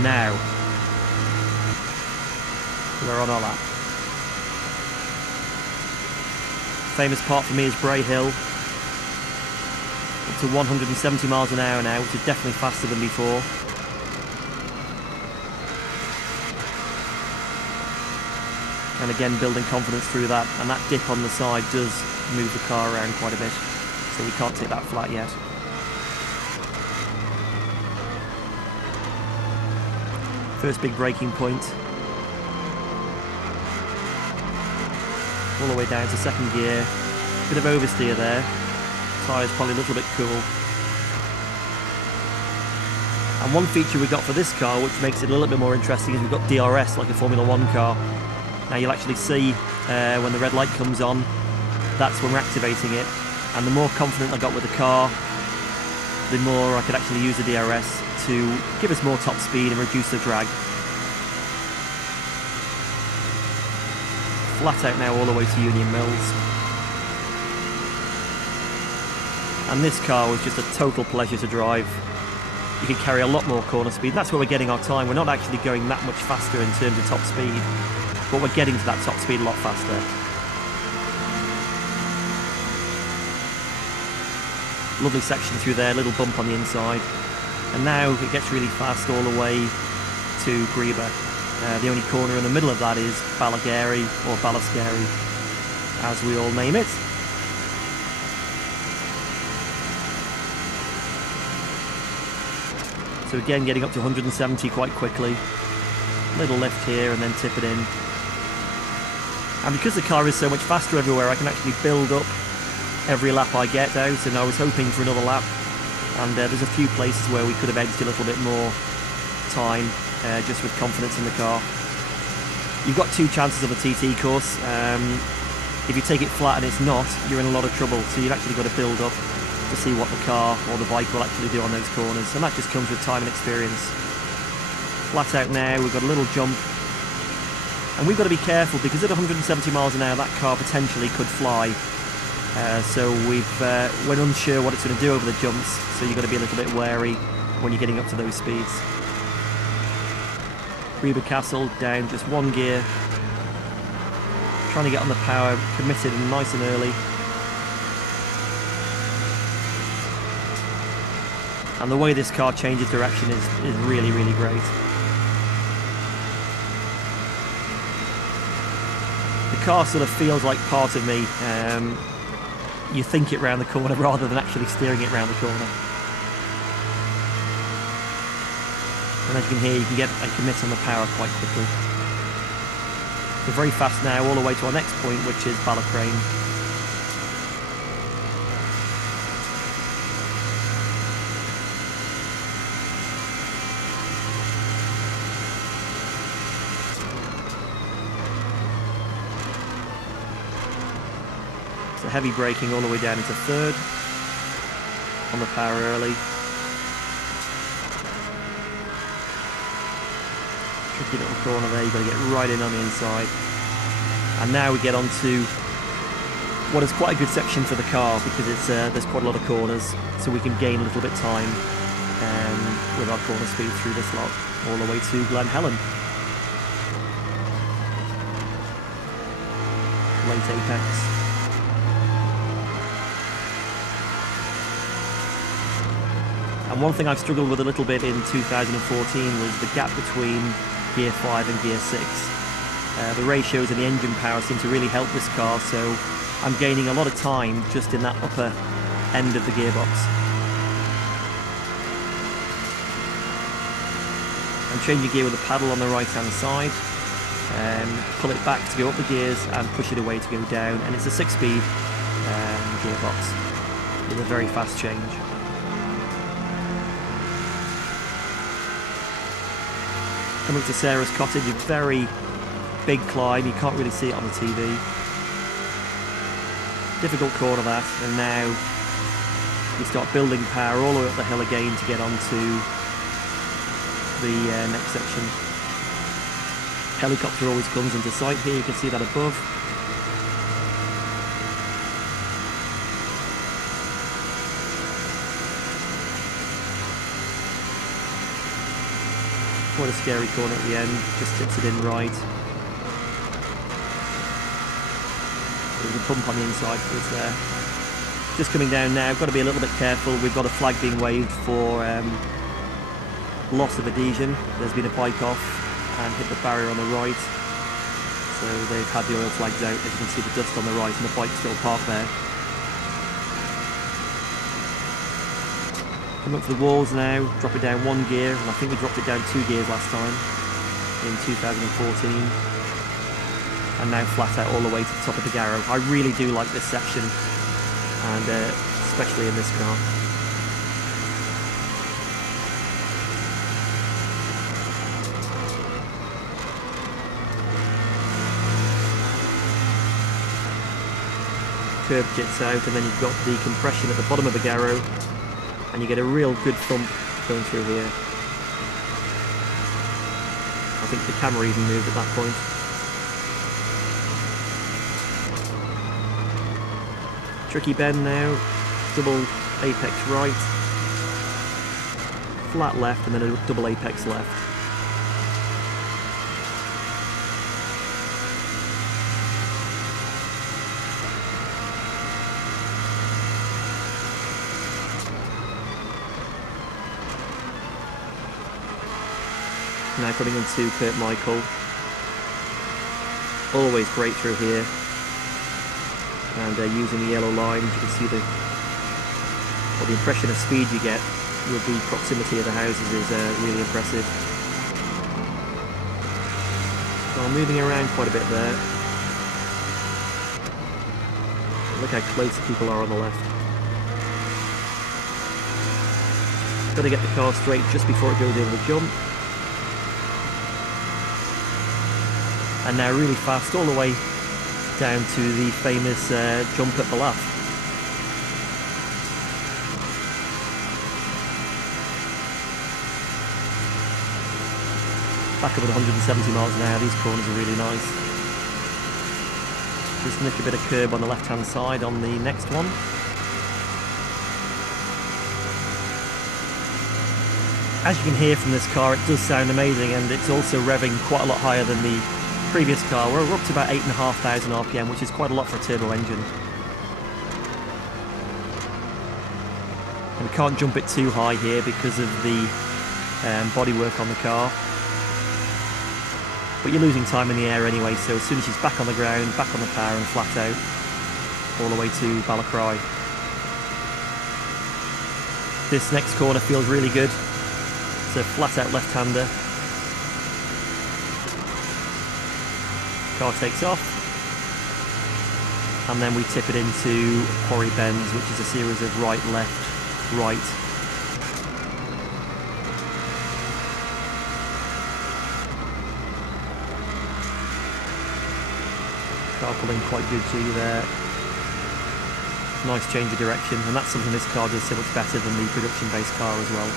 And now, we're on our lap. Famous part for me is Bray Hill. Up to 170 miles an hour now, which is definitely faster than before. And again, building confidence through that, and that dip on the side does move the car around quite a bit, so we can't take that flat yet. First big braking point. All the way down to second gear. Bit of oversteer there. Tyres probably a little bit cool. And one feature we got for this car, which makes it a little bit more interesting, is we've got DRS like a Formula 1 car. Now you'll actually see when the red light comes on, that's when we're activating it. And the more confident I got with the car, the more I could actually use the DRS to give us more top speed and reduce the drag. Flat out now all the way to Union Mills. And this car was just a total pleasure to drive. You can carry a lot more corner speed. That's where we're getting our time. We're not actually going that much faster in terms of top speed, but we're getting to that top speed a lot faster. Lovely section through there, little bump on the inside. And now it gets really fast all the way to Greba. The only corner in the middle of that is Ballagary, or Ballascary, as we all name it. So again, getting up to 170 quite quickly. Little lift here and then tip it in. And because the car is so much faster everywhere, I can actually build up every lap I get out, and I was hoping for another lap. And there's a few places where we could have edged a little bit more time, just with confidence in the car. You've got two chances of a TT course. If you take it flat and it's not, you're in a lot of trouble. So you've actually got to build up to see what the car or the bike will actually do on those corners. And that just comes with time and experience. Flat out now, we've got a little jump. And we've got to be careful because at 170 miles an hour, that car potentially could fly. So we're unsure what it's going to do over the jumps, so you've got to be a little bit wary when you're getting up to those speeds. Greba Castle down just one gear, trying to get on the power, committed and nice and early. And the way this car changes direction is really, really great. The car sort of feels like part of me. You think it round the corner rather than actually steering it round the corner. And as you can hear, you can get and commit on the power quite quickly. We're very fast now, all the way to our next point, which is Ballacrane. So heavy braking all the way down into third. On the power early. Tricky little corner there, you've got to get right in on the inside. And now we get on to what is quite a good section for the car because it's there's quite a lot of corners, so we can gain a little bit of time with our corner speed through this lot, all the way to Glen Helen. Late apex. And one thing I've struggled with a little bit in 2014 was the gap between Gear 5 and Gear 6. The ratios and the engine power seem to really help this car, so I'm gaining a lot of time just in that upper end of the gearbox. I'm changing gear with the paddle on the right hand side, pull it back to go up the gears and push it away to go down, and it's a 6-speed gearbox with a very fast change. Coming to Sarah's cottage, a very big climb, you can't really see it on the TV. Difficult corner that, and now we start building power all the way up the hill again to get onto the next section. Helicopter always comes into sight here, you can see that above. quite a scary corner at the end, just tips it in right. There's a bump on the inside for us there. Just coming down now, got to be a little bit careful. We've got a flag being waved for loss of adhesion. There's been a bike off and hit the barrier on the right. So they've had the oil flags out. As you can see, the dust on the right and the bike's still parked there. Come up for the walls now, drop it down 1 gear, and I think we dropped it down 2 gears last time in 2014. And now flat out all the way to the top of the Garrow. I really do like this section, and especially in this car. Curb jits out, and then you've got the compression at the bottom of the Garrow, and you get a real good thump going through here. I think the camera even moved at that point. Tricky bend now, double apex right, flat left, and then a double apex left. Now coming into Kurt Michael, always great through here, and using the yellow lines, you can see the impression of speed you get with the proximity of the houses is really impressive. So I'm moving around quite a bit there. Look how close the people are on the left. Got to get the car straight just before it goes over the jump. And now really fast all the way down to the famous jump at Ballath. Back up at 170 miles an hour, these corners are really nice. Just nick a bit of curb on the left hand side on the next one. As you can hear from this car, it does sound amazing, and it's also revving quite a lot higher than the previous car. We're up to about 8,500 RPM, which is quite a lot for a turbo engine. And we can't jump it too high here because of the bodywork on the car. But you're losing time in the air anyway, so as soon as she's back on the ground, back on the power and flat out, all the way to Ballacry. This next corner feels really good. It's a flat out left-hander. Car takes off, and then we tip it into Quarry Bends, which is a series of right, left, right. Car pulling quite good to you there. Nice change of direction, and that's something this car does so much better than the production-based car as well.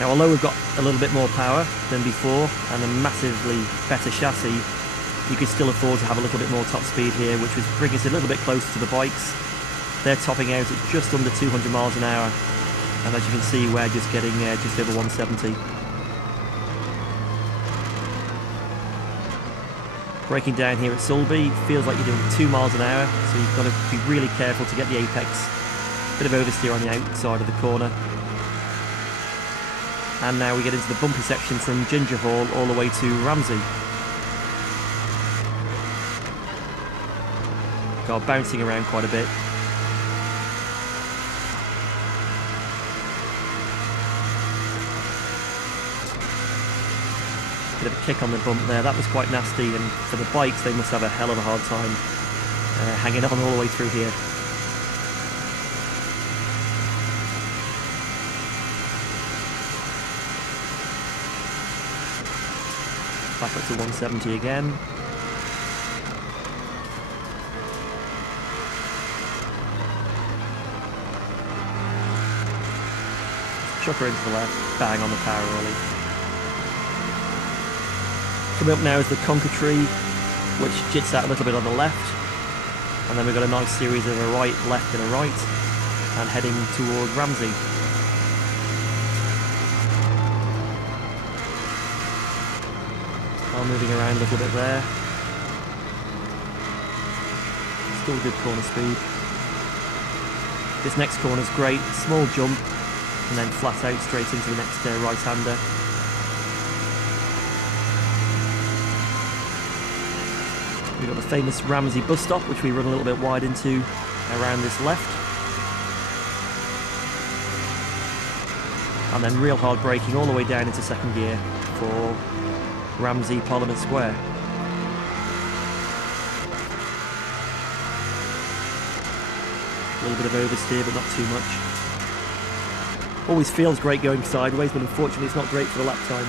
Now, although we've got a little bit more power than before and a massively better chassis, you could still afford to have a little bit more top speed here, which was bringing us a little bit closer to the bikes. They're topping out at just under 200 miles an hour, and as you can see, we're just getting just over 170. Braking down here at Sulby, feels like you're doing 2 miles an hour, so you've got to be really careful to get the apex. Bit of oversteer on the outside of the corner. And now we get into the bumpy section from Ginger Hall all the way to Ramsey. Car bouncing around quite a bit. Bit of a kick on the bump there, that was quite nasty, and for the bikes they must have a hell of a hard time hanging on all the way through here. Back up to 170 again. Chuck her into the left, bang on the power ollie. Coming up now is the Conker Tree, which jits out a little bit on the left, and then we've got a nice series of a right, left and a right. and heading toward Ramsey. Car moving around a little bit there. Still good corner speed. This next corner's great, small jump, and then flat out straight into the next right-hander. We've got the famous Ramsey bus stop, which we run a little bit wide into around this left. And then real hard braking all the way down into second gear for Ramsey Parliament Square. A little bit of oversteer, but not too much. Always feels great going sideways, but unfortunately it's not great for the lap time.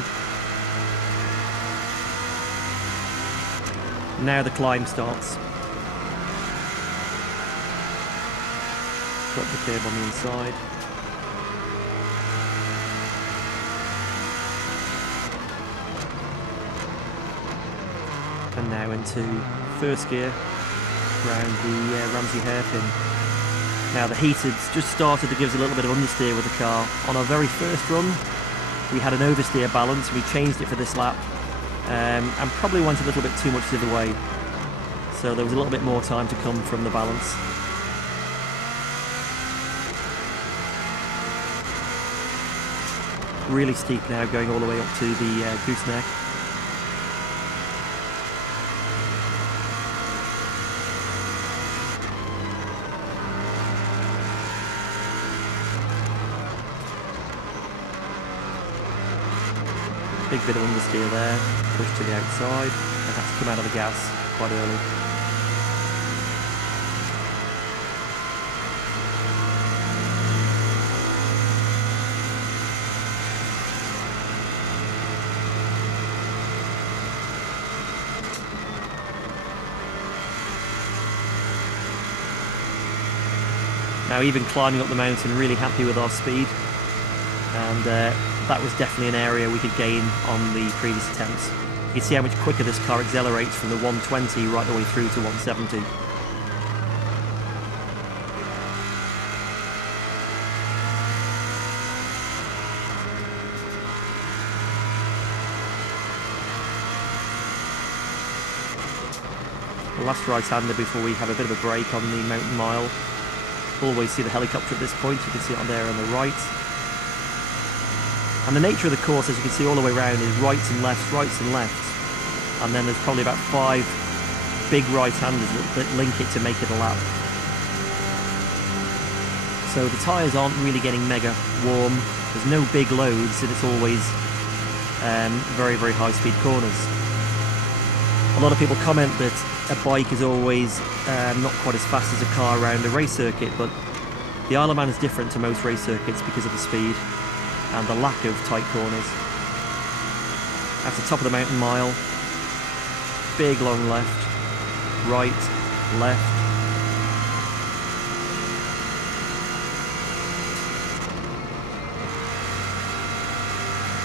Now the climb starts. Drop the curb on the inside. And now into first gear around the Ramsey hairpin. Now the heat had just started to give us a little bit of understeer with the car. On our very first run, we had an oversteer balance. We changed it for this lap and probably went a little bit too much the other way. So there was a little bit more time to come from the balance. Really steep now, going all the way up to the gooseneck. Big bit of understeer there, pushed to the outside, and had to come out of the gas quite early. Now even climbing up the mountain, really happy with our speed, and that was definitely an area we could gain on the previous attempts. You can see how much quicker this car accelerates from the 120 right the way through to 170. The last right-hander before we have a bit of a break on the mountain mile. Always see the helicopter at this point, you can see it on there on the right. And the nature of the course, as you can see all the way around, is rights and lefts, and then there's probably about 5 big right-handers that link it to make it a lap. So the tyres aren't really getting mega warm, there's no big loads, and it's always very, very high-speed corners. A lot of people comment that a bike is always not quite as fast as a car around a race circuit, but the Isle of Man is different to most race circuits because of the speed and the lack of tight corners. At the top of the mountain mile, big long left, right, left.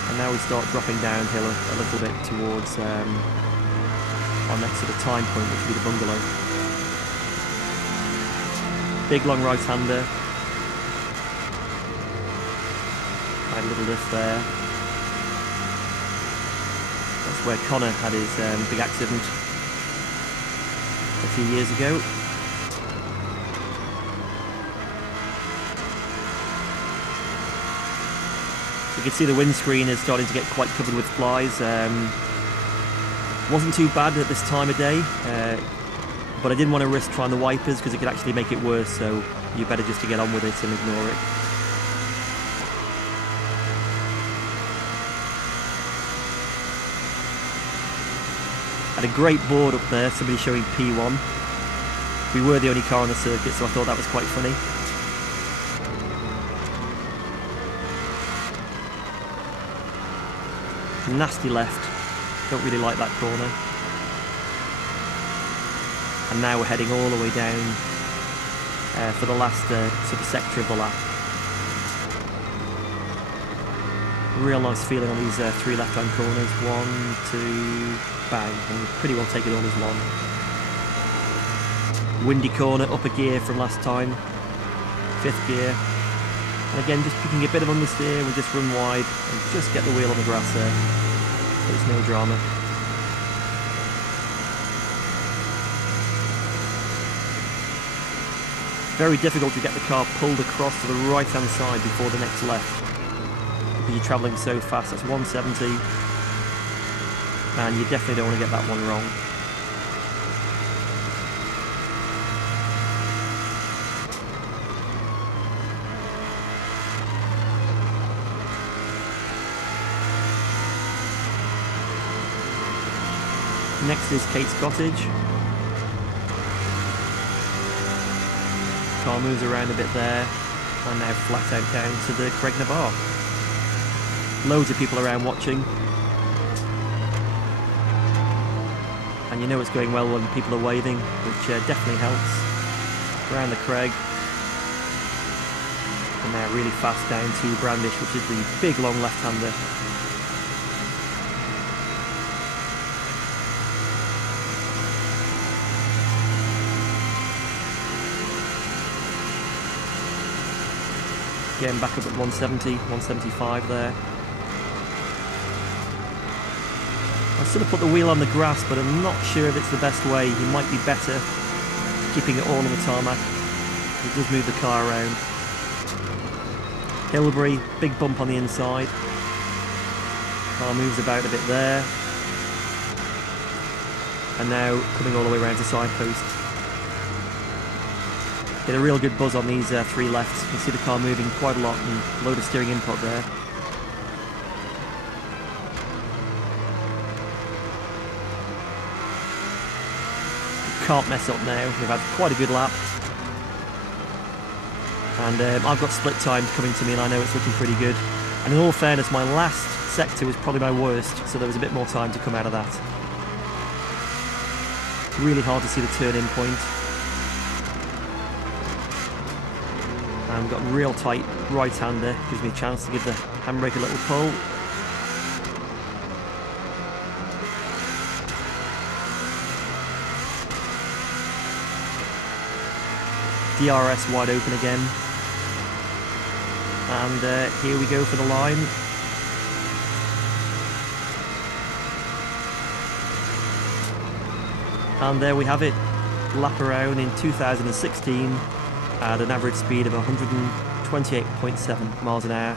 And now we start dropping downhill a little bit towards our next sort of time point, which will be the bungalow. Big long right-hander. A little lift there. That's where Connor had his big accident a few years ago. You can see the windscreen is starting to get quite covered with flies. Wasn't too bad at this time of day, but I didn't want to risk trying the wipers because it could actually make it worse, so you better just to get on with it and ignore it. Had a great board up there, somebody showing P1. We were the only car on the circuit, so I thought that was quite funny. Nasty left, don't really like that corner. And now we're heading all the way down for the last sort of sector of the lap. Real nice feeling on these 3 left-hand corners. 1, 2, bang, and pretty well take it all as one. Windy corner, up a gear from last time. 5th gear. And again, just picking a bit of understeer, we just run wide and just get the wheel on the grass there. But it's no drama. Very difficult to get the car pulled across to the right hand side before the next left, because you're travelling so fast. That's 170, and you definitely don't want to get that one wrong. Next is Kate's Cottage. Car moves around a bit there, and now flat out down to the Craigna Bar. Loads of people around watching, and you know it's going well when people are waving, which definitely helps. Around the Craig, and now really fast down to Brandish, which is the big long left-hander. Getting back up at 170, 175 there. I still have put the wheel on the grass, but I'm not sure if it's the best way. You might be better keeping it all on the tarmac. It does move the car around. Hilbury, big bump on the inside. Car moves about a bit there. And now coming all the way around to signpost. Get a real good buzz on these 3 lefts. You can see the car moving quite a lot and a load of steering input there. You can't mess up now. We've had quite a good lap. And I've got split times coming to me, and I know it's looking pretty good. And in all fairness, my last sector was probably my worst, so there was a bit more time to come out of that. Really hard to see the turn-in point. And we've got a real tight right-hander, gives me a chance to give the handbrake a little pull. DRS wide open again. And here we go for the line. And there we have it. Lap around in 2016. At an average speed of 128.7 miles an hour.